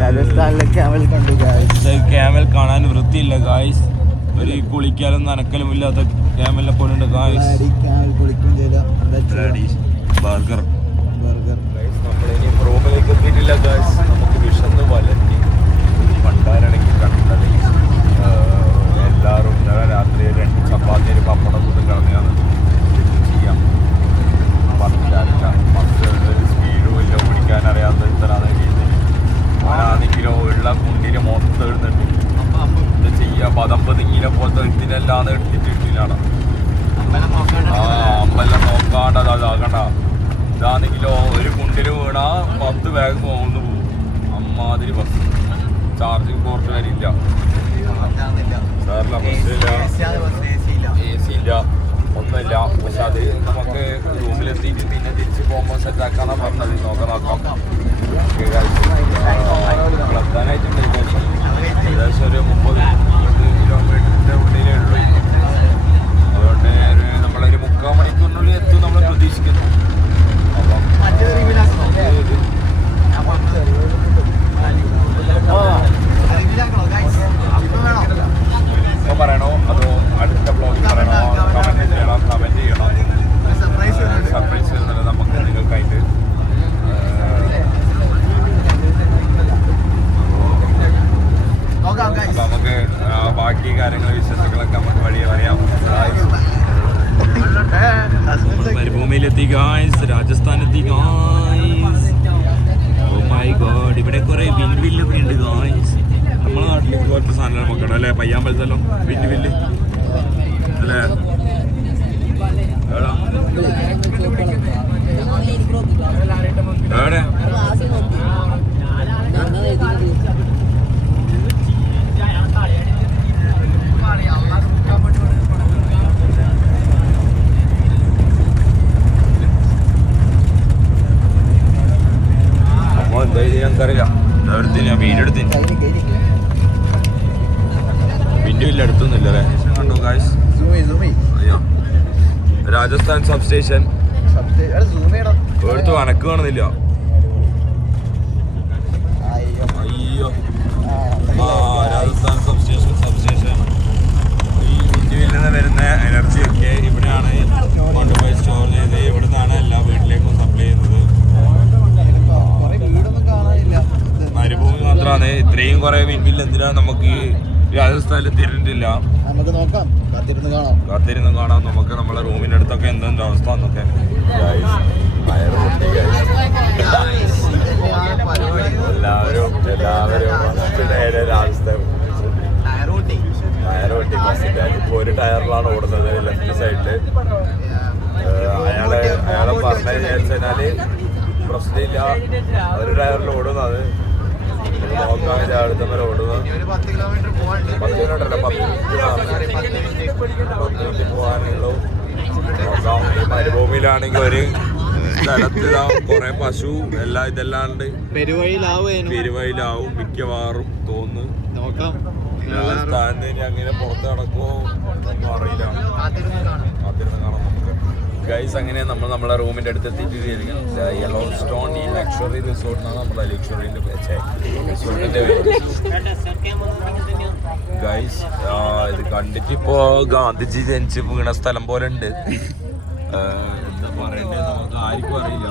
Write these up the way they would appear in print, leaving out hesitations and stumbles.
രാജസ്ഥാനിലെ ക്യാമൽ കണ്ടു guys. Camel കാണാൻ വൃത്തിയില്ല ഗായ്സ്. ഒരു കുളിക്കാനും നനക്കലും ഇല്ലാത്ത ക്യാമലിനെ പോലുണ്ട് ഗായ്സ്. ബർഗർ നമ്മളിനി റൂമിലേക്ക് എത്തിയിട്ടില്ല ഗായ്സ്. നമുക്ക് വിശന്ന് വലഞ്ഞി പണ്ടാരടങ്ങി കണ്ടത്. എല്ലാവരും ഇന്നലെ രാത്രി 2 ചപ്പാത്തി ഒരു പപ്പടം കൂടി കളഞ്ഞാണ് ചെയ്യാം. പറഞ്ഞില്ല മക്കളുടെ സ്പീഡും ഇല്ല, ഓടിക്കാൻ അറിയാത്ത ഇത്തരാണ് രീതിയിൽ. അവനാണെങ്കിലോ ഉള്ള കുണ്ടിന് മൊത്തം എഴുന്നിട്ട് ഇത് ചെയ്യാം. 19 കിലോ പോലത്തെ ഇതിനെല്ലാം എടുത്തിട്ടില്ലാണ്. അമ്പലം നോക്കാണ്ടത് അതാകണ്ട. ഇതാണെങ്കിലോ ഒരു കുണ്ടിന് വീണാ 10 ബാഗ് പോകുന്നു പോകും. അമ്മാതിരി ബസ്. ചാർജിങ് പോർട്ട് വരില്ല, സാറില്ല, ബസ്സില്ല, എ സി ഇല്ല, ഒന്നുമില്ല. പക്ഷെ അത് നമുക്ക് റൂമിലെത്തിയിട്ട് പിന്നെ തിരിച്ച് പോകുമ്പോൾ സെറ്റാക്കാന്നാണ് പറഞ്ഞത്. നോക്കാം. എത്താനായിട്ടുണ്ട്. ഏകദേശം ഒരു 30 കിലോമീറ്ററിൻ്റെ ഉള്ളിലേ ഉള്ളൂ. അതുകൊണ്ട് നമ്മളൊരു 3/4 മണിക്കൂറിനുള്ളിൽ എത്തും നമ്മൾ പ്രതീക്ഷിക്കുന്നു. അപ്പം ഇപ്പം പറയണോ അതോ അടുത്ത ബ്ലോഗിൽ പറയണോ? കമൻറ്റ് ചെയ്യണം. സർപ്രൈസ് വരുന്നത് നമുക്ക് നിങ്ങൾക്കായിട്ട്. നമുക്ക് ബാക്കി കാര്യങ്ങൾ വിശേഷങ്ങളൊക്കെ നമുക്ക് വഴിയെ പറയാം. മരുഭൂമിയിലെത്തി ഗായ്സ്, രാജസ്ഥാനെത്തി ഗായ്സ്. ഓ മൈ ഗോഡ്, ഇവിടെ കുറെ വിൻവില്ലൊക്കെ ഉണ്ട് ഗായ്സ്. നമ്മളെ നാട്ടിൽ പോലത്തെ സാധനം നോക്കണം അല്ലേ? പയ്യാമ്പലത്തല്ലോ വിൻവില്ല് അല്ലേ? എവിടെ ഞങ്ങൾക്കറിയില്ല. ഞാൻ വീഡിയോ എടുത്തിന് വിൻഡോയില്ല, അടുത്തൊന്നുമില്ല അല്ലേ? കണ്ടോ ഗായ്സ്, രാജസ്ഥാൻ സബ് സ്റ്റേഷൻ. എടുത്ത് വനക്ക് കാണുന്നില്ല. അയ്യോ, രാജസ്ഥാൻ സബ് സ്റ്റേഷൻ. ഈ ഇന്ത്യയിൽ നിന്ന് വരുന്ന എനർജി ഒക്കെ ഇവിടെയാണ് കൊണ്ടുപോയി സ്റ്റോർ ചെയ്ത് ഇവിടെ നിന്നാണ് എല്ലാ വീട്ടിലേക്കും സപ്ലൈ ചെയ്യുന്നത്. മരുഭൂമി മാത്രമാണ് ഇത്രയും കുറെ വിൻവില്ല. എന്തിനാണ് നമുക്ക് രാജസ്ഥാനിൽ തിരിഞ്ഞിട്ടില്ല. കാത്തിരുന്ന് കാണാം. നമുക്ക് നമ്മളെ റൂമിൻ്റെ അടുത്തൊക്കെ എന്തെങ്കിലും അവസ്ഥ എന്നൊക്കെ. എല്ലാവരും രാജസ്ഥാൻ ടയർ പൊട്ടി ബസ്സിൻ്റെ. ഇപ്പോൾ ഒരു ടയറിലാണ് ഓടുന്നത് ലെഫ്റ്റ് സൈഡിൽ. അയാളെ പറഞ്ഞു വിചാരിച്ചാൽ പ്രശ്നമില്ല, ഒരു ടയറിൽ ഓടുന്നത്. നോക്കാൻ അടുത്ത വരെ ഓടുന്നത് 10 കിലോമീറ്റർ 10 മിനിറ്റ് പോകാനുള്ളൂ. നോക്കാം. ഈ മരുഭൂമിയിലാണെങ്കിൽ ഒരു സ്ഥലത്ത് കുറെ പശു ഇതെല്ലാണ്ട് പെരുവയിലാവും മിക്കവാറും തോന്നുന്നു. നോക്കാം. രാജസ്ഥാനിൽ ഇനി അങ്ങനെ പുറത്ത് നടക്കുമോ ഒന്നും അറിയില്ല. കാത്തിരുന്ന് കാണാം നമുക്ക് ഗൈസ്. അങ്ങനെ നമ്മളെ റൂമിൻ്റെ അടുത്ത് എത്തിയിട്ട് യെല്ലോ സ്റ്റോൺ ഈ ലക്ഷറി റിസോർട്ടിനാണ് നമ്മുടെ ലക്ഷറിൻ്റെ റിസോർട്ടിൻ്റെ പേര് ഗൈസ്. ഇത് കണ്ടിട്ട് ഇപ്പോൾ ഗാന്ധിജി ജനിച്ച് വീണ സ്ഥലം പോലെ ഉണ്ട്. എന്താ പറയണ്ടത് നമുക്ക് ആർക്കും അറിയില്ല.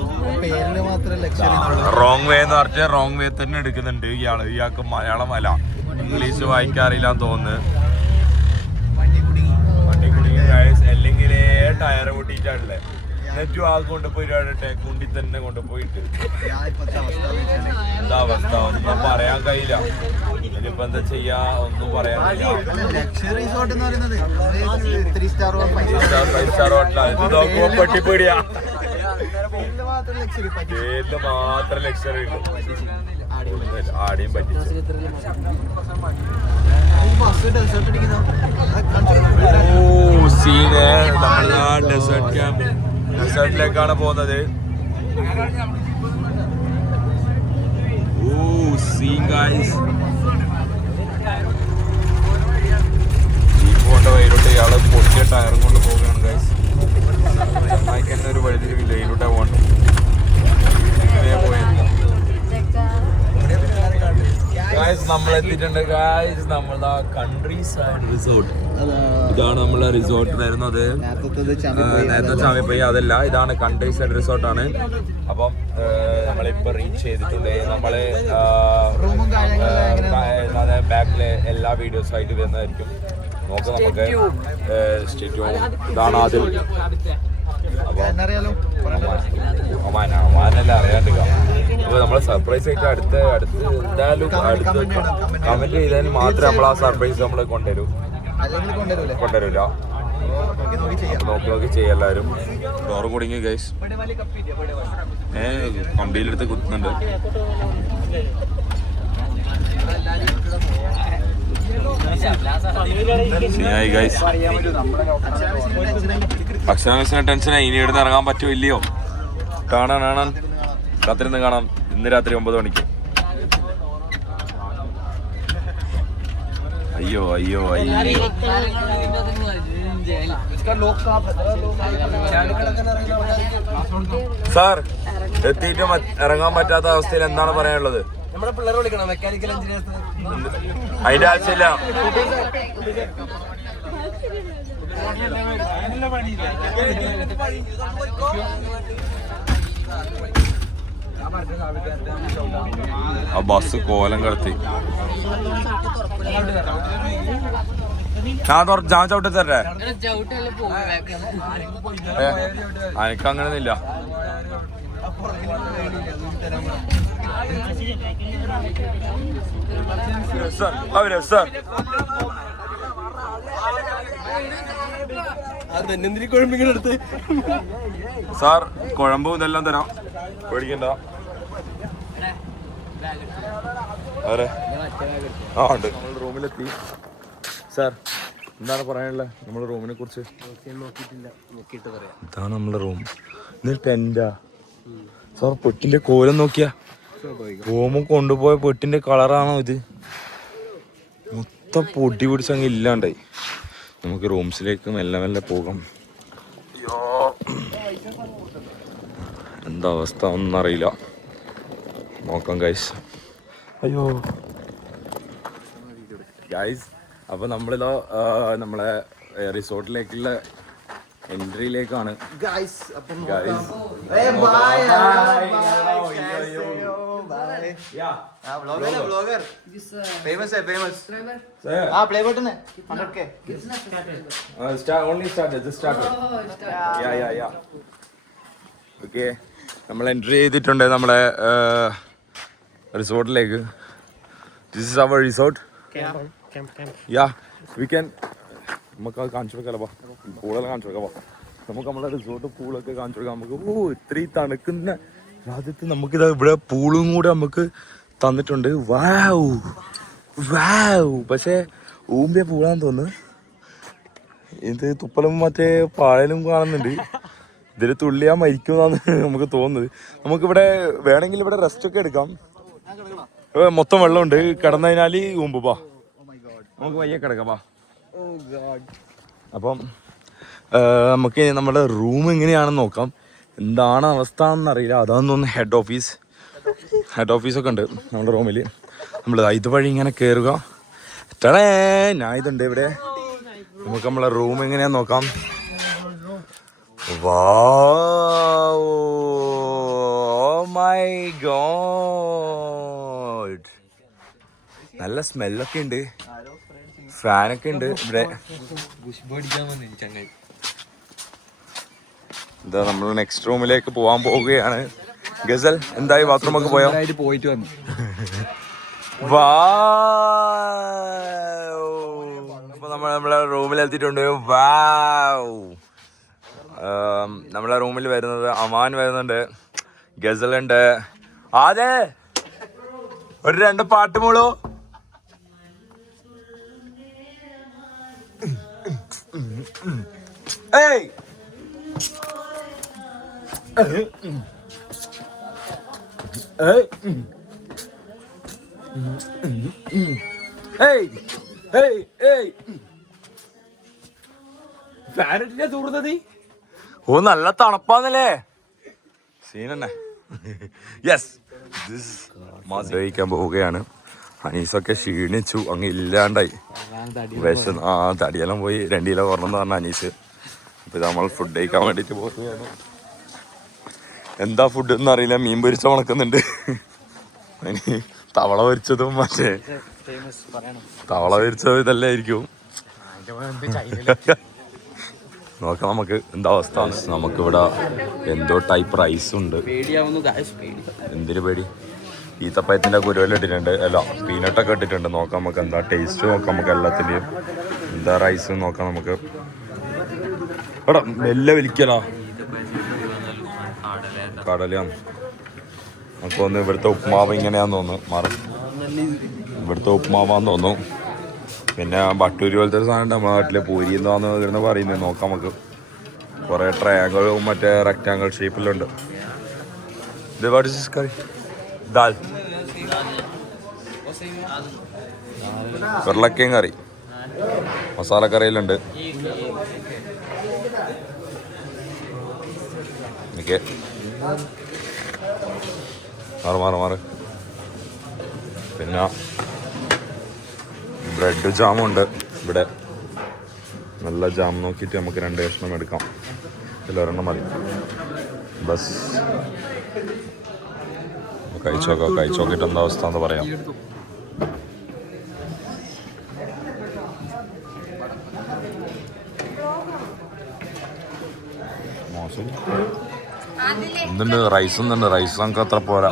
റോങ് വേ എന്ന് പറഞ്ഞാൽ റോങ് വേ തന്നെ എടുക്കുന്നുണ്ട് ഇയാൾക്ക് മലയാളം അല്ല, ഇംഗ്ലീഷ് വായിക്കാറില്ലാന്ന് തോന്നുന്നു. അല്ലെങ്കിൽ ടയർ പൊട്ടിയിട്ടാണല്ലേ നെറ്റും ആ കൊണ്ടുപോയിട്ട് കുണ്ടി തന്നെ കൊണ്ടുപോയിട്ട് എന്താ അവസ്ഥ ഒന്നും പറയാൻ കഴിയില്ല. ഇതിപ്പോ എന്താ ചെയ്യാ ഒന്നും പറയാൻ കഴിയില്ല. 5 സ്റ്റാർ ഹോട്ടലാണ് ഇത്. നോക്കുമ്പോ പെട്ടിപ്പേടിയാ. പേരില് മാത്രം ലക്ഷറി ഉള്ളൂ. ആടെയും പറ്റിച്ചു. നമ്മളാ ഡെസേർട്ടിലേക്കാണ് പോകുന്നത്. ജീപ്പ് കൊണ്ട് വൈകിട്ട് ഇയാള് പൊട്ടിയ ടയറും കൊണ്ട് പോവുകയാണ് ഗൈസ്. ചെന്നൈക്ക് തന്നെ ഒരു വഴിതിരിവില്ല, ഇതിലൂടെ പോകണ്ട. നമ്മൾ എത്തിയിട്ടുണ്ട് ഗായ്സ്. നമ്മളാ കൺട്രി സൈഡ് റിസോർട്ട്. ഇതാണ് നമ്മളെ റിസോർട്ട് വരുന്നത്. നേരത്തെ ചാമിപ്പോയി അതല്ല, ഇതാണ് കൺട്രി സൈഡ് റിസോർട്ടാണ്. അപ്പം നമ്മളിപ്പോൾ റീച്ച് ചെയ്തിട്ടുണ്ട്. നമ്മള് ബാക്കിലെ എല്ലാ വീഡിയോസും ആയിട്ട് വരുന്നതായിരിക്കും. നോക്കാം നമുക്ക്. ഇതാണ് ആദ്യം. ഒമാനെല്ലാം അറിയാണ്ട്. അപ്പൊ നമ്മളെ സർപ്രൈസ് ആയിട്ട് അടുത്ത് എന്തായാലും കമന്റ് ചെയ്തതിന് മാത്രമേ നമ്മൾ ആ സർപ്രൈസ് നമ്മളെ കൊണ്ടുവരൂല. നോക്കി ചെയ്യാം എല്ലാവരും. ഡോറ് കുടുങ്ങി ഗൈസ്. കമ്പിയിലെടുത്ത് കുത്തുന്നുണ്ട്. ഭക്ഷണ ടെൻഷനായി. ഇനി എടുത്ത് ഇറങ്ങാൻ പറ്റുമോ ഇല്ലയോ? കാണാൻ കാത്തിരുന്ന് കാണാം. ഇന്ന് രാത്രി 9 മണിക്ക്. അയ്യോ സാർ, എത്തിയിട്ടും ഇറങ്ങാൻ പറ്റാത്ത അവസ്ഥയിൽ എന്താണ് പറയാനുള്ളത്? അതിന്റെ ആവശ്യമില്ല. ആ ബസ് കോലം കടത്തി. ഞാൻ ചവിട്ടി തരേ? എനിക്കങ്ങനെയൊന്നുമില്ല. സാർ, കുഴമ്പും ഇതെല്ലാം തരാം, പേടിക്കണ്ട. അതെ, ഉണ്ട്. നമ്മൾ റൂമിലെത്തി. സാർ, എന്താണ് പറയാനുള്ളത് നമ്മുടെ റൂമിനെ കുറിച്ച്? ഇതാണ് നമ്മുടെ റൂം. ഇത് ടെന്റാ സാർ. പെട്ടിന്റെ കോലം നോക്കിയാ. റൂമ് കൊണ്ടുപോയ പെട്ടിന്റെ കളറാണോ ഇത്? മൊത്തം പൊടി പിടിച്ചങ്ങ് ഇല്ലാണ്ടായി. നമുക്ക് റൂംസിലേക്ക് മെല്ലെ പോകാം. എന്താ അവസ്ഥ ഒന്നും അറിയില്ല. നോക്കാം ഗൈസ്. അയ്യോ ഗൈസ്, അപ്പൊ നമ്മളിതോ നമ്മളെ റിസോർട്ടിലേക്കുള്ള എൻട്രിയിലേക്കാണ്. ഓക്കെ, നമ്മൾ എൻട്രി ചെയ്തിട്ടുണ്ട് നമ്മളെ റിസോർട്ടിലേക്ക്. This is our resort. We can നമുക്ക് അത് കാണിച്ചു കൊടുക്കാലോ. പൂളെല്ലാം കാണിച്ചു കൊടുക്കാം. നമുക്ക് നമ്മളെ റിസോർട്ട് പൂളൊക്കെ കാണിച്ചു കൊടുക്കാം. നമുക്ക് ഇത്രയും തണുക്കുന്ന രാജ്യത്ത് നമുക്കിത് ഇവിടെ പൂളും കൂടെ നമുക്ക് തന്നിട്ടുണ്ട്. വാവ്. പക്ഷേ ഊമ്പിയ പൂളാന്ന് തോന്നുന്നു. ഇത് തുപ്പലും മറ്റേ പാഴലും കാണുന്നുണ്ട്. ഇതിൽ തുള്ളിയാ മരിക്കുമെന്നാണ് നമുക്ക് തോന്നുന്നത്. നമുക്കിവിടെ വേണമെങ്കിൽ ഇവിടെ റെസ്റ്റ് ഒക്കെ എടുക്കാം. മൊത്തം വെള്ളമുണ്ട്. കിടന്നതിനാല് ഊമ്പുപാ. നമുക്ക് വയ്യ കിടക്കാം. അപ്പം നമുക്ക് നമ്മുടെ റൂം എങ്ങനെയാണെന്ന് നോക്കാം. എന്താണ് അവസ്ഥ എന്നറിയില്ല. അതാന്ന് തോന്നുന്നു ഹെഡ് ഓഫീസൊക്കെ ഉണ്ട് നമ്മുടെ റൂമിൽ. നമ്മൾ ഇതുവഴി ഇങ്ങനെ കയറുക. ഞാൻ ഇതുണ്ട് ഇവിടെ. നമുക്ക് നമ്മളെ റൂം എങ്ങനെയാന്ന് നോക്കാം. Wow! Oh my god! നല്ല സ്മെല്ലൊക്കെ ഉണ്ട്. ഫാനൊക്കെ ഉണ്ട് ഇവിടെ. എന്താ, നമ്മൾ നെക്സ്റ്റ് റൂമിലേക്ക് പോകാൻ പോവുകയാണ്. ഗസൽ, എന്തായി? ബാത്റൂമൊക്കെ പോയോ? പോയിട്ട് വന്നു. അപ്പൊ നമ്മളെ റൂമിലെത്തിയിട്ടുണ്ട്. വാവ്! നമ്മളെ റൂമിൽ വരുന്നത് അമാൻ വരുന്നുണ്ട്, ഗസലുണ്ട്. അതെ, ഒരു 2 പാട്ട് മൂളോ. ഏയ് ഫാനിട്ടില്ല തൂർന്നത്. ഓ, നല്ല തണുപ്പാന്നല്ലേ. സീൻ തന്നെ. യെസ്, ഉപയോഗിക്കാൻ പോവുകയാണ്. അനീസൊക്കെ ക്ഷീണിച്ചു, അങ്ങ് ഇല്ലാണ്ടായി. തടിയെല്ലാം പോയി 2 കിലോ കുറഞ്ഞെന്ന് പറഞ്ഞ അനീസ്. അപ്പോൾ നമ്മൾ ഫുഡ് കഴിക്കാൻ വേണ്ടിയിട്ട് പോവുകയാണ്. എന്താ ഫുഡ് എന്ന് അറിയില്ല. മീൻ പൊരിച്ച ഉണക്കുന്നുണ്ട്. അതിന് തവള പൊരിച്ചതും മറ്റേ തവള പൊരിച്ചതും ഇതെല്ലാം ആയിരിക്കും. നോക്കാം നമുക്ക് എന്താ അവസ്ഥ. നമുക്കിവിടെ എന്തോ ടൈപ്പ് റൈസ് ഉണ്ട്. എന്തിനു പേടി? ഈത്തപ്പഴത്തിൻ്റെ കുരുവെല്ലാം ഇട്ടിട്ടുണ്ട്, അല്ല പീനട്ടൊക്കെ ഇട്ടിട്ടുണ്ട്. നോക്കാം നമുക്ക് എന്താ ടേസ്റ്റ് നോക്കാം. നമുക്ക് എല്ലാത്തിൻ്റെയും എന്താ റൈസ് നോക്കാം. നമുക്ക് എടാ മെല്ലെ വലിക്കലാ കടലയാണ്. നമുക്കൊന്ന് ഇവിടുത്തെ ഉപ്പുമാവ് ഇങ്ങനെയാന്ന് തോന്നുന്നു. ഇവിടുത്തെ ഉപ്പുമാവാന്ന് തോന്നുന്നു. പിന്നെ ബട്ടൂരി പോലത്തെ ഒരു സാധനം നമ്മുടെ നാട്ടിലെ പൂരി എന്താന്ന് പറയുന്നത്. നോക്കാം നമുക്ക്. കുറേ ട്രയാങ്കിളും മറ്റേ റെക്റ്റാങ്കിൾ ഷേപ്പിലുണ്ട്. ഇത് വാട്ട് ഇസ് ദിസ് കറി? ദാൽ ഉരുളക്കയും കറി മസാലക്കറിയിലുണ്ട്. ഓക്കെ മാറ്. പിന്നെ ബ്രെഡ് ജാമുണ്ട് ഇവിടെ. നല്ല ജാം നോക്കിയിട്ട് നമുക്ക് 2 കഷ്ണം എടുക്കാം. ഒരെണ്ണം മതി. ബസ് കഴിച്ചോക്കിയിട്ട് എന്താ അവസ്ഥ എന്ന് പറയാം. മോശം എന്തുണ്ട്? റൈസ് ഒന്നുണ്ട്. റൈസ് നമുക്ക് അത്ര പോരാ.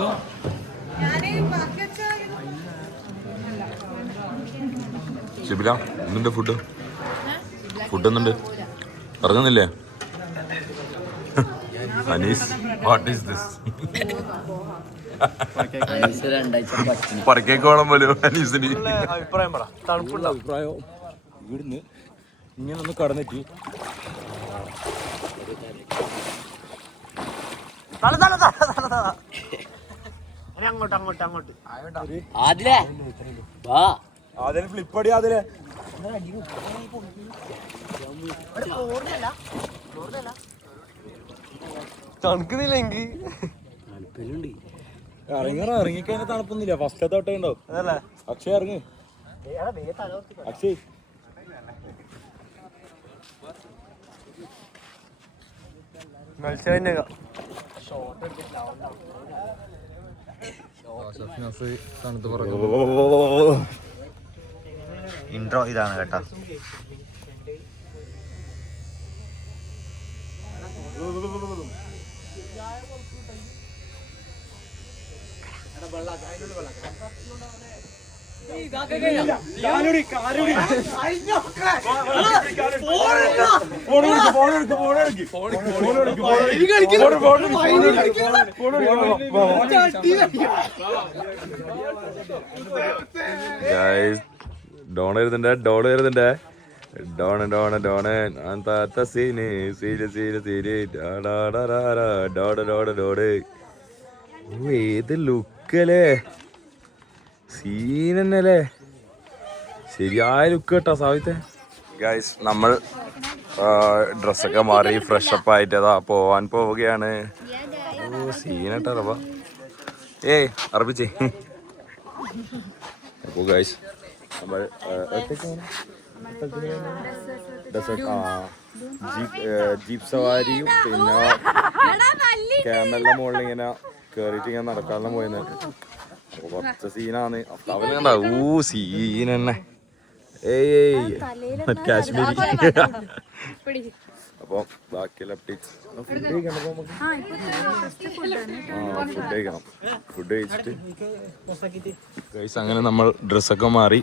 ഷിബില എന്തുണ്ട്? ഫുഡ് ഒന്നുണ്ട്. ഇറങ്ങുന്നില്ലേ അനീസ്? What is this? പറക്കേക്കോളം പോലും അനീസിന് അഭിപ്രായം പറ. തണുപ്പുള്ള അഭിപ്രായം ഇവിടുന്ന് ഇങ്ങനെ ഒന്ന് കടന്നിട്ട് അങ്ങോട്ട് അതിന് ഫ്ലിപ്പടി. അതില് തണുക്കുന്നില്ലെങ്കിൽ ഇറങ്ങിക്കഴിഞ്ഞാൽ തണുപ്പൊന്നുമില്ല. ഫസ്റ്റ് തൊട്ടേ ഉണ്ടാവും. അക്ഷയ് ഇറങ്ങ്. അക്ഷയ് ഇൻട്രോ ഇതാണ് കേട്ടാ. ഡോൺ വരുന്നുണ്ട്. ഏത് ലുക്കല്ലേ, സീനല്ലേ, ശരിയായ ലുക്ക് കേട്ടോ സാവിത്തെ. ഗൈസ് നമ്മൾ ഡ്രസ്സൊക്കെ മാറി ഫ്രഷപ്പ് ആയിട്ട് അതാ പോവാൻ പോവുകയാണ്. സീനട്ടോ അറബ. അറബിച്ചേ. അപ്പോൾ ഗൈസ് നമ്മൾ ജീപ്പ് സവാരിയും പിന്നെ ക്യാമലിന്റെ മുകളിൽ ഇങ്ങനെ കേറിയിട്ട് ഇങ്ങനെ നടക്കാനുള്ള പോയെന്ന്. അപ്പൊ കുറച്ച് സീനാണ്. സീൻ തന്നെ. കാശ്മീരി. അപ്പൊ ബാക്കിയുള്ള അപ്ഡേറ്റ്സ് ഫുഡ് കഴിച്ചിട്ട് ഗൈസ് അങ്ങനെ നമ്മൾ ഡ്രസ്സൊക്കെ മാറി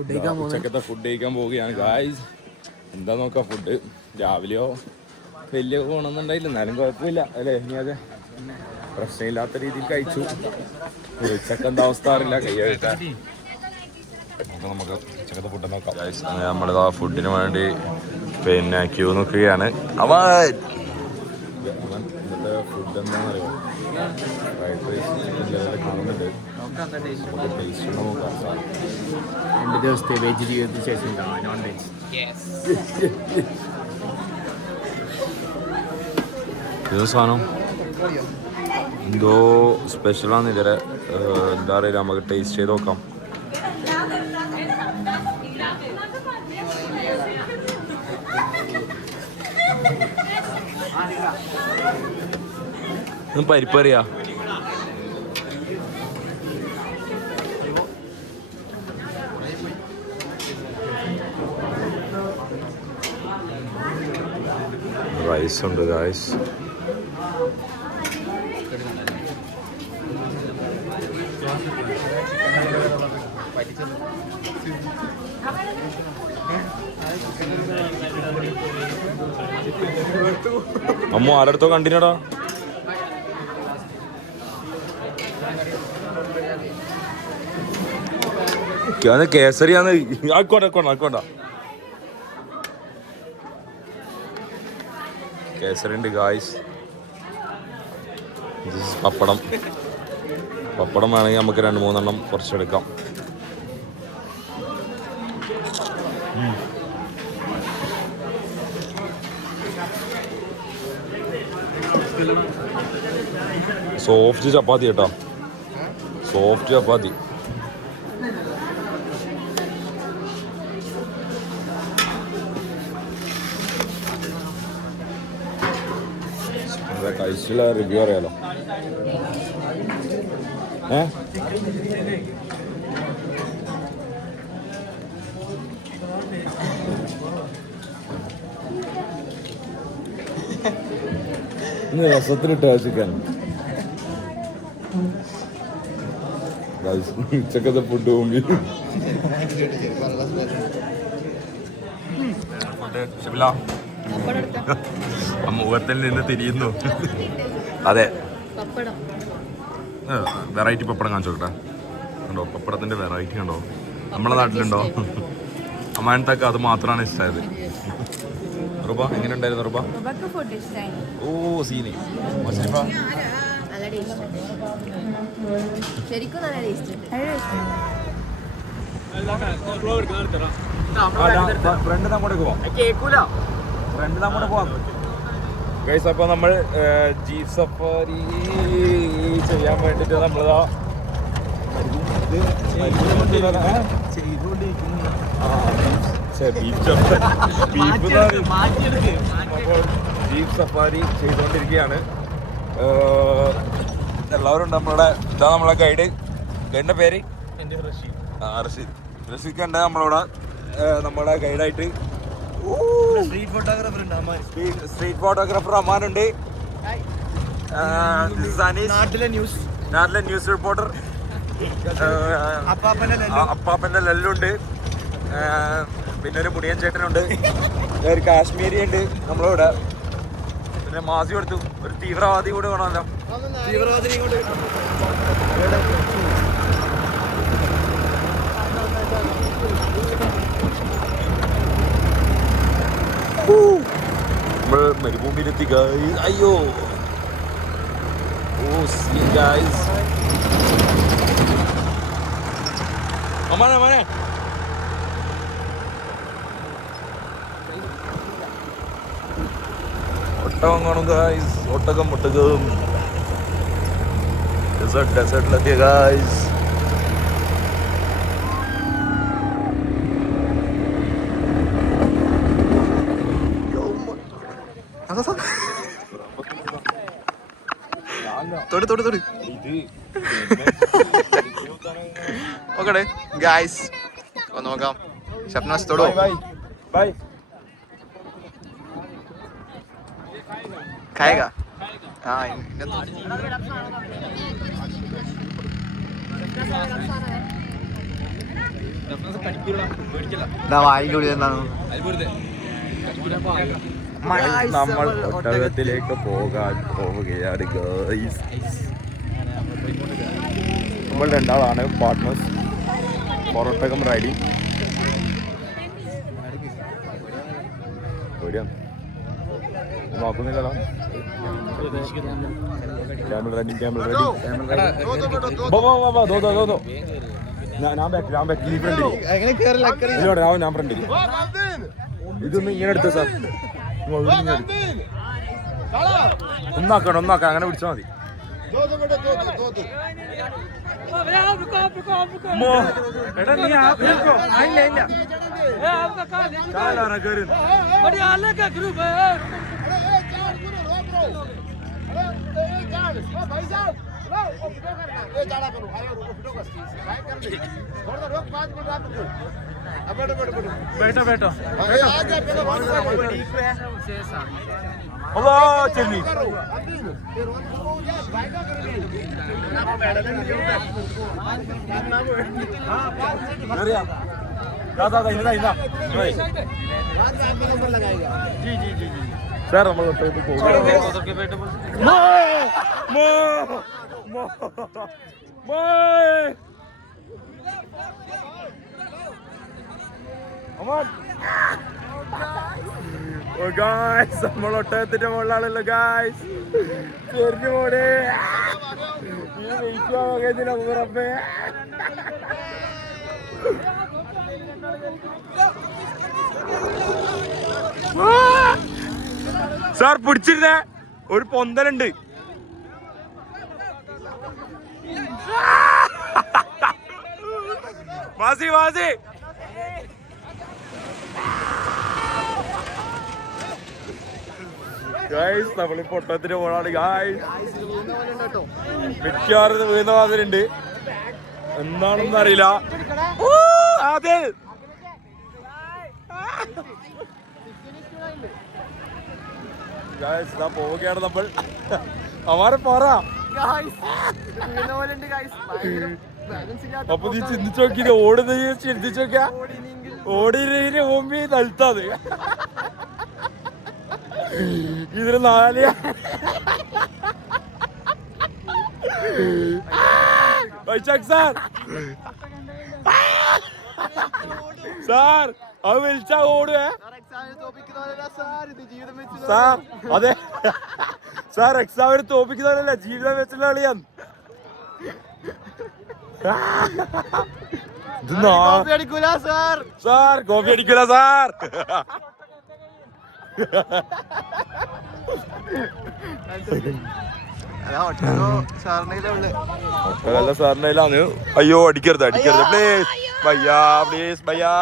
ഉച്ചക്കത്തെ ഫുഡ് കഴിക്കാൻ പോവുകയാണ്. ഗൈസ് എന്താ നോക്കാം ഫുഡ്. രാവിലെയോ വലിയ ഗുണമൊന്നുണ്ടായില്ല, എന്നാലും കുഴപ്പമില്ല അല്ലേ? ഇനി അതെ പ്രശ്നമില്ലാത്ത രീതിയിൽ കഴിച്ചു. ഉച്ചക്ക് എന്താ അവസ്ഥ അറിയില്ല. കൈ കഴിക്കാൻ നമുക്ക് ഉച്ചക്കത്തെ ഫുഡ് നോക്കാം. നമ്മളിതാ ഫുഡിന് വേണ്ടി പിന്നെ ക്യൂ നിൽക്കുകയാണ്. ഇന്നത്തെ ഫുഡ് എന്താണെന്ന് അറിയാം. ഫ്രൈഡ് റൈസ് ചിക്കൻ കാണുന്നുണ്ട്. നമുക്ക് ടേസ്റ്റ് നോക്കാം. 2 ദിവസത്തെ വെജ് ജീവിതത്തിന് ശേഷം നോൺ വെജ്. ഇത് സാധനം എന്തോ സ്പെഷ്യലാന്ന് ഇതുവരെ എന്താ അറിയില്ല. നമുക്ക് ടേസ്റ്റ് ചെയ്ത് നോക്കാം. പരിപ്പറിയാ റൈസ് ഉണ്ട് ഗായ്സ്. അമ്മ ആരടുത്തോ കണ്ടിനടാ. കേസരിയാന്ന് ആക്കോണ്ട കേസരി ഉണ്ട് ഗായ്സ്. പപ്പടം വേണമെങ്കിൽ നമുക്ക് 2-3 എണ്ണം കുറച്ചെടുക്കാം. സോഫ്റ്റ് ചപ്പാത്തി കേട്ടോ, സോഫ്റ്റ് ചപ്പാത്തി. കഴിച്ചുള്ള റിവ്യൂ അറിയാലോ. രസത്തിലിട്ട് ആശിക്കാൻ ഉച്ചക്കത്തെ ഫുഡ് മുമ്പിൽ മുഖത്തിൽ നിന്ന് തിരിയുന്നു. അതെ, വെറൈറ്റി പപ്പടം കാണിച്ചു നോക്കട്ടെ. കണ്ടോ പപ്പടത്തിന്റെ വെറൈറ്റി കണ്ടോ, നമ്മളെ നാട്ടിലുണ്ടോ? അമ്മാനത്തൊക്കെ അത് മാത്രമാണ് ഇഷ്ടമായത്. റുബ എങ്ങനെ ഉണ്ടായിരുന്നു റുബ? ഓ സീനി ഫ്രണ്ട് നമ്മോട്ട് പോവാം ഗൈസ്. അപ്പോൾ നമ്മൾ ജീപ്പ് സഫാരി ചെയ്യാൻ വേണ്ടിയിട്ട് നമ്മളിതാ ജീപ്പ് സഫാരി ചെയ്തുകൊണ്ടിരിക്കുകയാണ്. എല്ലാവരും ഉണ്ട്. ഇതാ നമ്മളെ ഗൈഡിന്റെ പേര് റഷീദ് ഉണ്ട് നമ്മളിവിടെ, നമ്മുടെ ഗൈഡായിട്ട്. Street photographer അമാനുണ്ട്. നാട്ടിലെ ന്യൂസ് റിപ്പോർട്ടർ അപ്പാപ്പന്റെ ലല്ലുണ്ട്. പിന്നെ ഒരു മുടിയൻ ചേട്ടനുണ്ട്, ഒരു കാശ്മീരി ഉണ്ട് നമ്മളിവിടെ. പിന്നെ മാസി കൊടുത്തു, ഒരു തീവ്രവാദി കൂടെ വേണമല്ലോ. നമ്മൾ മരുഭൂമിയിലെത്തി ഗൈസ്. അയ്യോ ഗൈസ്, അമ്മാനെ ഒട്ടകം കാണും ഗൈസ്. ഒട്ടകം ഡെസേർട്ടിലെത്തിയ ഗൈസ്. തൊട് ഓക്കെ ഗൈസ്, ഒന്ന് നോക്കാം. ഷപ്നാസ് തൊടോ. ബൈ खाएगा. നമ്മൾ ഒട്ടകത്തിലേക്ക് പോവുകയാണ് ഗൈസ്. നമ്മൾ 2 ആളാണ് പാർട്ട്നേഴ്സ് ഫോർ ഒട്ടകം റൈഡിങ്. നോക്കുന്നില്ലല്ലോ. Camera ready. ഞാൻ ഫ്രണ്ടിൽ. ഇതൊന്നും ഇങ്ങനെ എടുത്ത സാർ, ഒന്നാക്കാം അങ്ങനെ പിടിച്ചാൽ മതി. बैठो बैठो चलिए सर हम നമ്മൾ ഒട്ടകത്തിന്റെ മുകളിലാണല്ലോ ഗായ്സ് ചെറിയ മോടെ പുറമെ സാർ പിടിച്ചിരുന്നേ ഒരു പൊന്തലുണ്ട് വാസി വാസി ഗായ്സ് നമ്മളീ പൊട്ടത്തിന് പോണാണ് ഗായ്സ് മിക്കവാറും വീഴുന്ന മാതിരിണ്ട് എന്താണെന്ന് അറിയില്ല അതെ ഗായ്സ് ഇതാ പോവുകയാണ് നമ്മൾ അവരെ പറ അപ്പൊ നീ ചിന്തിച്ചു നോക്കി ഓടുന്ന ചിന്തിച്ചു നോക്കിയ ഓടിന് മുമ്പ് നിലത്തത് ഇതിന് 4 വൈശാഖ് സാർ സാർ അത് വിളിച്ചാ ഓടുവേ സാർ അതെ സാർ എക്സാമിന് തോപ്പിക്കുന്നതല്ല ജീവിതം വെച്ചുള്ള കളിയാന്ന് സാർ കോപ്പി അടിക്കൂല സാർ ഒട്ടകല്ല സാറിനയിലാണ് അയ്യോ അടിക്കരുത് അടിക്കരുത് പ്ലീസ് ഭയ്യാ പ്ലീസ് ഭയ്യാ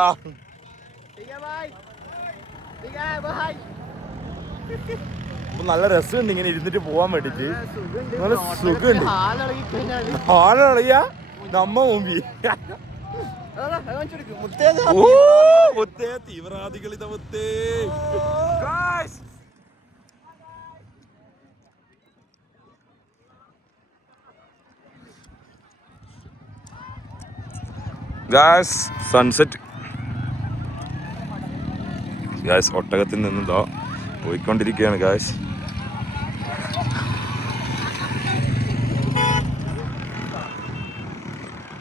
അപ്പൊ നല്ല രസമുണ്ട് ഇങ്ങനെ ഇരുന്നിട്ട് പോവാൻ വേണ്ടിട്ട് നല്ല സുഖമുണ്ട് ആളറിയാ നമ്മ മുമ്പി മുത്തേ തീവ്രവാദികൾ ഇതാ മുത്തേ ഗായ്സ് സൺസെറ്റ് ഗായ്സ് ഒട്ടകത്തിൽ നിന്നിതാ പോയിക്കൊണ്ടിരിക്കുകയാണ് ഗായ്സ്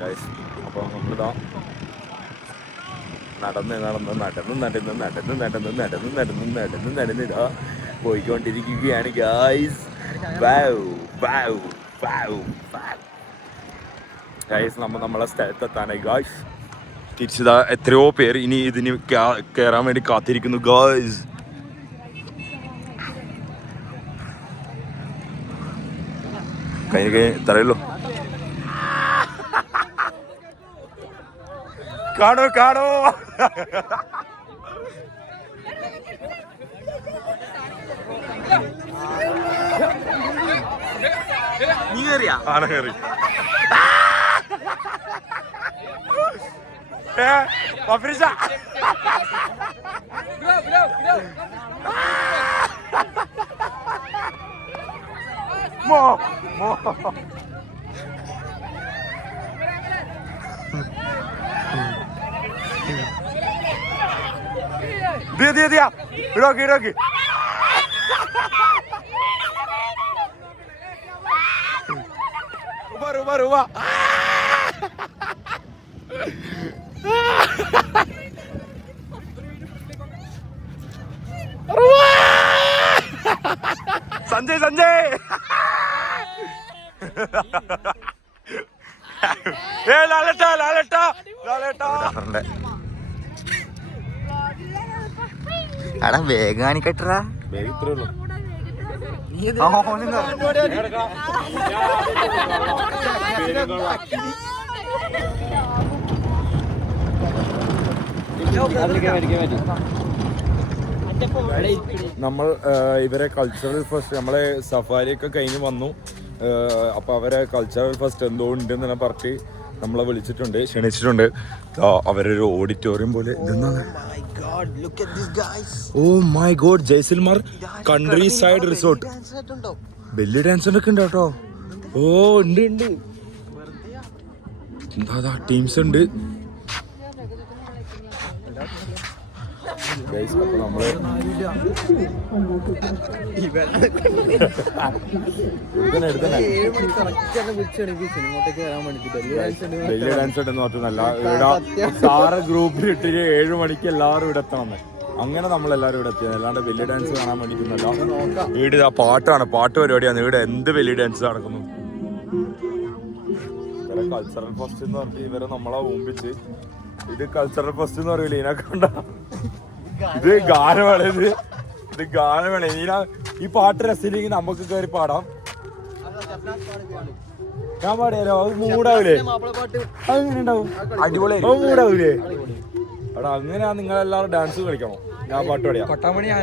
ഗായ്സ് അപ്പോൾ നമ്മളിതാ നടന്നിതാ പോയിക്കൊണ്ടിരിക്കുകയാണ് ഗായ്സ് ഗായ്സ് നമ്മളെ സ്ഥലത്തെത്താനായി ഗായ്സ് തിരിച്ചതാ എത്രയോ പേര് ഇനി ഇതിന് കയറാൻ വേണ്ടി കാത്തിരിക്കുന്നു ഗായ്സ് കഴിഞ്ഞ തറയല്ലോ കാണോ കാണോ നീ കയറിയാ ആണ് കയറി Paprika. Mo. Dia. Rogi. Ubah. Sanjay. laleta. എടാ വേഗം കാണിക്കട്ടാ ഇത്രയുള്ളൂ നമ്മൾ ഇവരെ കൾച്ചറൽ ഫസ്റ്റ് നമ്മളെ സഫാരി ഒക്കെ കഴിഞ്ഞ് വന്നു അപ്പോൾ അവരെ കൾച്ചറൽ ഫെസ്റ്റ് എന്തോ ഉണ്ടെന്ന് പറഞ്ഞിട്ട് നമ്മളെ വിളിച്ചിട്ടുണ്ട്, ക്ഷണിച്ചിട്ടുണ്ട്. അവരൊരു ഓഡിറ്റോറിയം പോലെ. Oh my god, Jaisalmer country side resort. വലിയ ഡാൻസ് ഒക്കെ ഉണ്ട് കേട്ടോ. ഓ ഉണ്ട് ഉണ്ട്, എന്താ ടീംസ് ഉണ്ട്. അപ്പൊ നമ്മള് വലിയ ഡാൻസ് ഉണ്ടെന്ന് പറഞ്ഞല്ല, ഇവിടെ സാറ് ഗ്രൂപ്പിൽ ഇട്ടിട്ട് 7 മണിക്ക് എല്ലാവരും ഇവിടെ എത്തണം. അങ്ങനെ നമ്മളെല്ലാവരും ഇവിടെ എത്തിയത്, അല്ലാണ്ട് വലിയ ഡാൻസ് കാണാൻ വേണ്ടിയിട്ടൊന്നല്ല. ഇവിടെ പാട്ടാണ്, പാട്ട് പരിപാടിയാണ് ഇവിടെ. എന്ത് വലിയ ഡാൻസ് നടക്കുന്നു. ഇവരെ കൾച്ചറൽ ഫെസ്റ്റ് എന്ന് പറഞ്ഞിട്ട് ഇവരെ നമ്മളെ മുമ്പിച്ച്, ഇത് കൾച്ചറൽ ഫെസ്റ്റ് എന്ന് പറയൂലേ ഇതിനെക്കൊണ്ട. ഇത് ഗാനമേള, ഇത് ഗാനമേള. ഈ പാട്ട് രസമില്ലെങ്കിൽ നമുക്ക് കയറി പാടാം. ഞാൻ പാടിയാലോ? അത് മൂടാവൂലേ? അതെങ്ങനെ ഉണ്ടാവും? അടിപൊളി മൂടാവൂലേ? അവിടെ അങ്ങനെയാ നിങ്ങളെല്ലാവരും ഡാൻസ് കളിക്കണം. ഞാൻ പാട്ട് പാടിയാ കൊട്ടാമണിയാ?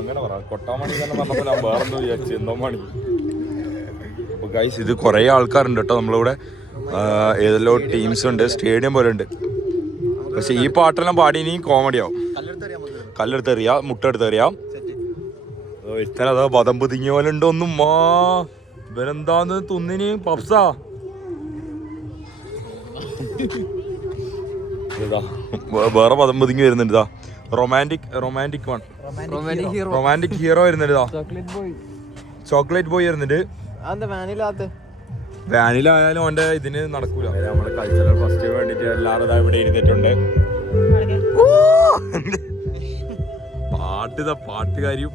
അങ്ങനെ പറ. കൊട്ടാമണി തന്നെ പറഞ്ഞപ്പോൾ ഞാൻ വേറെന്തോ വിചാരിച്ചു, എന്തോ മണി. അപ്പൊ ഗൈസ്, ഇത് കുറേ ആൾക്കാരുണ്ട് കേട്ടോ നമ്മളിവിടെ. ഏതെല്ലോ ടീംസ് ഉണ്ട്, സ്റ്റേഡിയം പോലെ ഉണ്ട്. പക്ഷെ ഈ പാട്ടെല്ലാം പാടി ഇനി കോമഡിയാവും. കല്ലെടുത്തെറിയാം, മുട്ടെടുത്തെറിയാം. ഇത്തരം അതോ ബദം പുതിങ്ങിയ പോലെ ഉണ്ടോ ഒന്നും. ഇവരെന്താന്ന് തുന്നിന് പപ്സാ. ഇതാ വേറെ പദം പുതിങ്ങി വരുന്നുണ്ട്. ഇതാ റൊമാൻറ്റിക് ഹീറോ വരുന്നുണ്ട്. ഇതാ ചോക്ലേറ്റ് ബോയ് വരുന്നുണ്ട്. വാനില ആയാലും അവന്റെ ഇതിന് നടക്കൂല. നമ്മള് കൾച്ചറൽ ഫെസ്റ്റ് വേണ്ടിട്ട് എല്ലാവരും ഇതാ ഇവിടെ ഇരുന്നിട്ടുണ്ട്.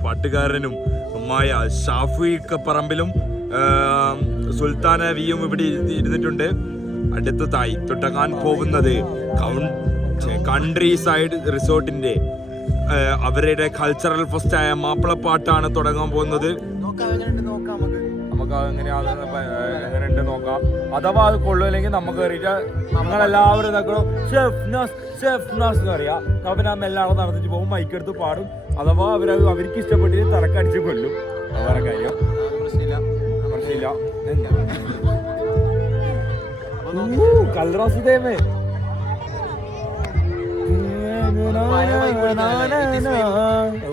പാട്ടുകാരനും അമ്മായ ഷാഫി പറമ്പിലും സുൽത്താൻ അവിയും ഇവിടെ ഇരുന്നിട്ടുണ്ട്. അടുത്തതായി തുടങ്ങാൻ പോകുന്നത് കൺട്രി സൈഡ് റിസോർട്ടിന്റെ അവരുടെ കൾച്ചറൽ ഫെസ്റ്റ് ആയ മാപ്പിളപ്പാട്ടാണ് തുടങ്ങാൻ പോകുന്നത്. നമുക്ക് എങ്ങനെയുണ്ട് നോക്കാം. അഥവാ അത് കൊള്ളുമില്ലെങ്കിൽ നമുക്ക് കയറിയിട്ട് നിങ്ങളെല്ലാവരും ഇതാക്കണം ഷെഫ് നാസ് എന്ന് പറയാം. അപ്പം ഞാൻ എല്ലാവരും നടന്നിട്ട് പോകും, മൈക്കെടുത്ത് പാടും. അഥവാ അവർക്ക് ഇഷ്ടപ്പെട്ടിട്ട് തലക്കടിച്ച് കൊല്ലും. വേറെ കാര്യം പ്രശ്നമില്ല. കൽറാസുദേമേ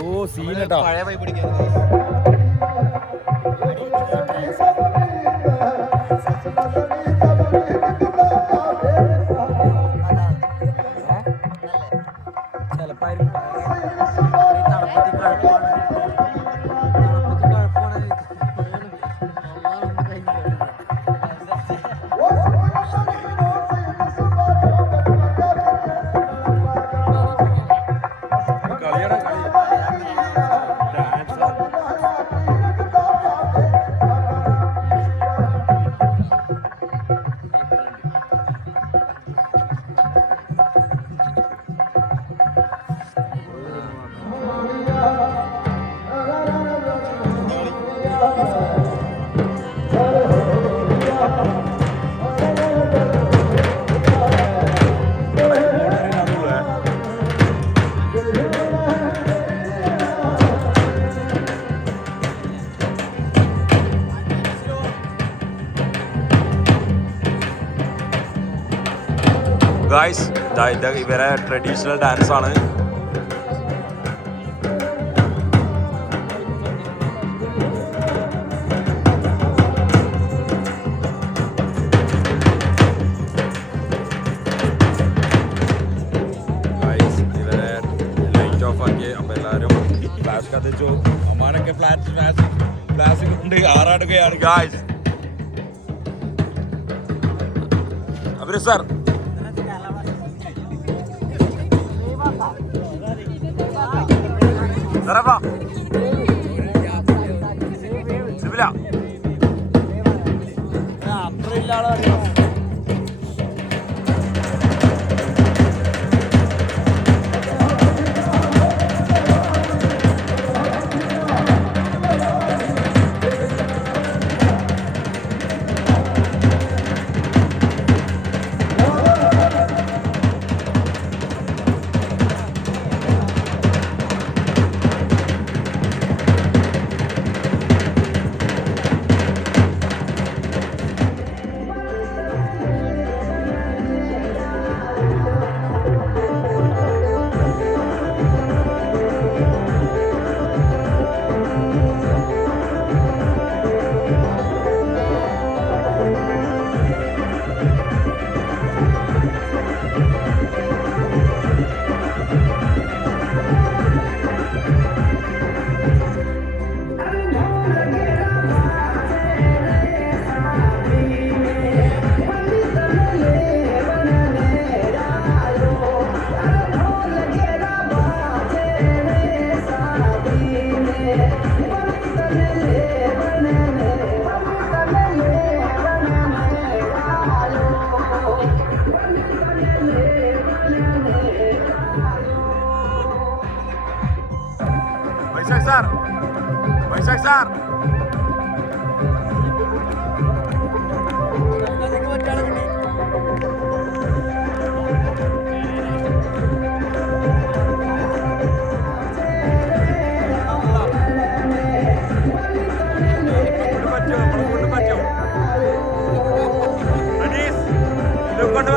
ഓ സീനട്ടാ. ഗായ്സ്, ഇവരെ ട്രഡീഷണൽ ഡാൻസ് ആണ്. ഇവരെ ലൈറ്റ് ഓഫ് ആക്കി. അപ്പൊ എല്ലാവരും ഫ്ലാഷ് കത്തിച്ചു. അമ്മാനൊക്കെ ഫ്ലാഷ് കൊണ്ട് ആറാടുകയാണ് ഗായ്സ്. അവര് സാർ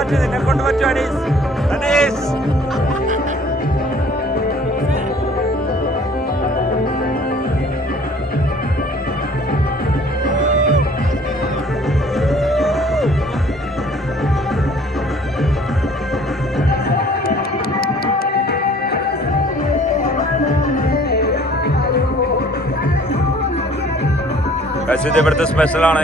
പറ്റും, നിന്നെ കൊണ്ട് പറ്റും അനീസ്. അനീസ് ഇത് ഇവിടുത്തെ സ്പെഷ്യലാണ്.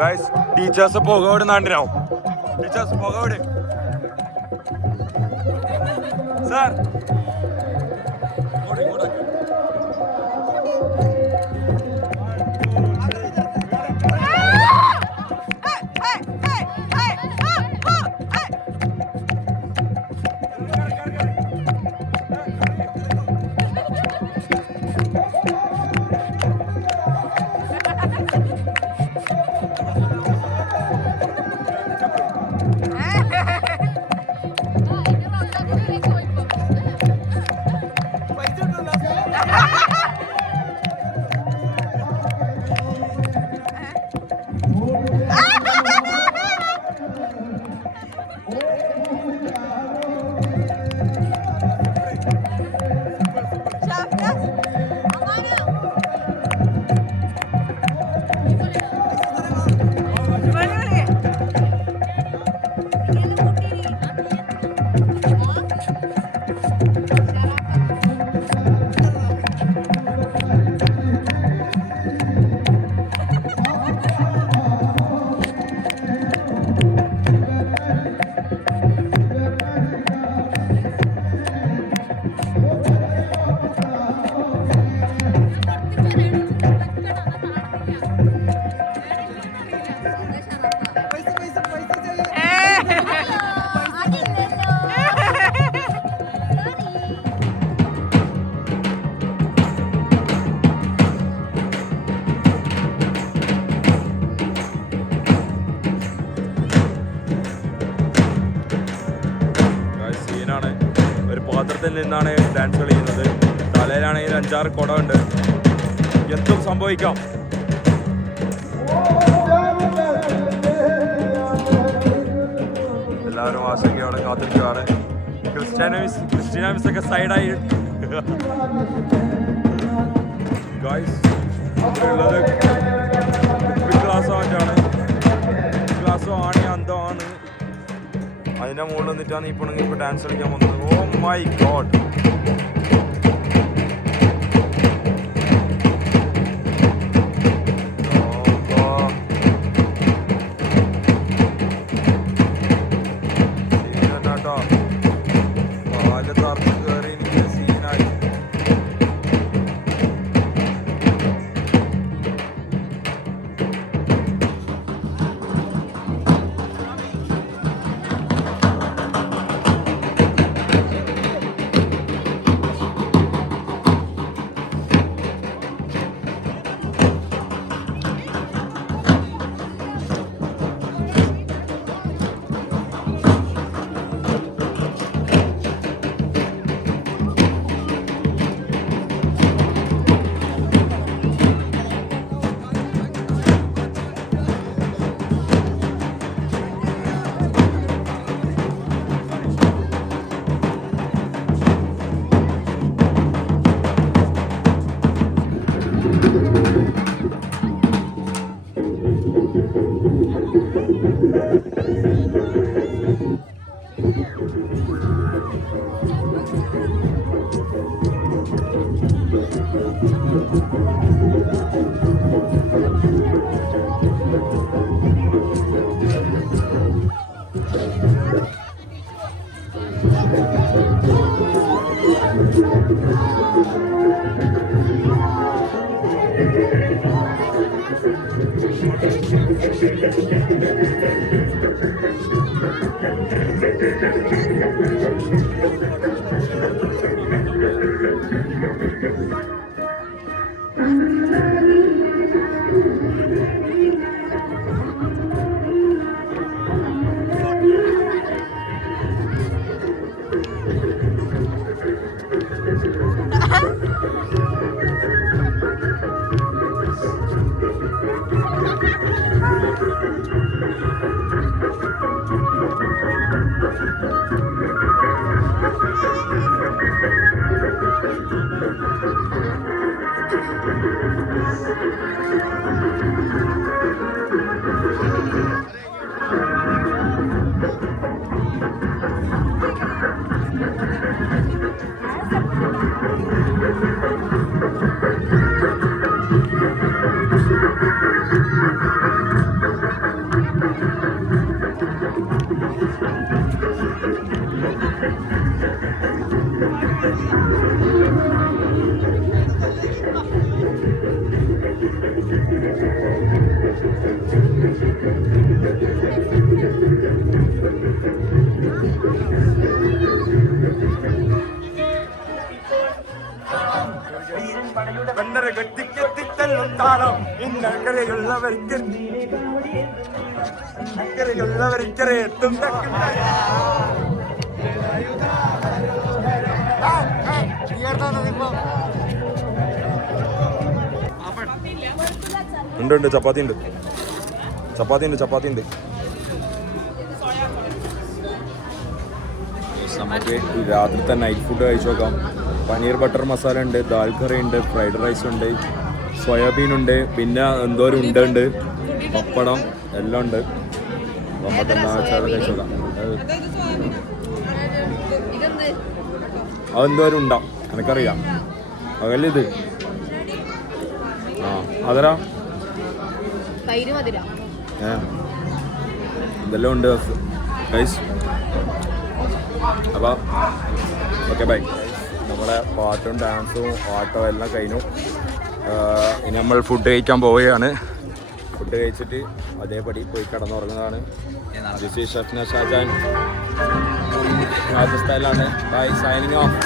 ഗൈസ് ടീച്ചേഴ്സ് പുകയോട് നാണ്ടിനാവും. ടീച്ചേഴ്സ് പുകയോട് സാർ പാത്രത്തിൽ നിന്നാണ് ഡാൻസ് കളിക്കുന്നത്. തലയിലാണെങ്കിൽ 5-6 കുടമുണ്ട്. എന്തും സംഭവിക്കാം. എല്ലാവരും ആശങ്കയോടെ കാത്തിരിക്കുകയാണ്. ക്രിസ്ത്യാന മിസ് ഒക്കെ സൈഡായി. ഗൈസ് ഉള്ളത് ക്ലാസ്സോ ആണ്. ക്ലാസ്സോ ആണ് അന്തമാണ്. അതിൻ്റെ മുകളിൽ നിന്നിട്ടാണ് ഇപ്പോൾ ഡാൻസ് കളിക്കാൻ വന്നത്. Oh my god. ഉണ്ട് ചപ്പാത്തി ഉണ്ട് നമുക്ക് രാത്രിത്തെ നൈറ്റ് ഫുഡ് കഴിച്ചു നോക്കാം. പനീർ ബട്ടർ മസാല ഉണ്ട്, ദാൽ കറി ഉണ്ട്, ഫ്രൈഡ് റൈസ് ഉണ്ട്, സോയാബീൻ ഉണ്ട്, പിന്നെ എന്തോ ഒരു ഉണ്ട്, പപ്പടം എല്ലാം ഉണ്ട്. നമുക്ക് എന്താ വെച്ചാൽ കഴിച്ചു നോക്കാം. അതെന്തോ ഒരു ഉണ്ടാവും, എനിക്കറിയാം. അതല്ലേ ഇത്? ആ അതരാ ഇതെല്ലാം ഉണ്ട് ഗൈസ്. അപ്പോൾ ഓക്കെ ബൈ. നമ്മളെ പാട്ടും ഡാൻസും ഓട്ടോ എല്ലാം കഴിഞ്ഞു. ഇനി നമ്മൾ ഫുഡ് കഴിക്കാൻ പോവുകയാണ്. ഫുഡ് കഴിച്ചിട്ട് അതേപടി പോയി കിടന്നുറങ്ങുന്നതാണ്. ദിസ് ഈസ് ഷഫ്ന ഷാജാൻ രാജസ്ഥാനിലാണ്. Bye, signing of.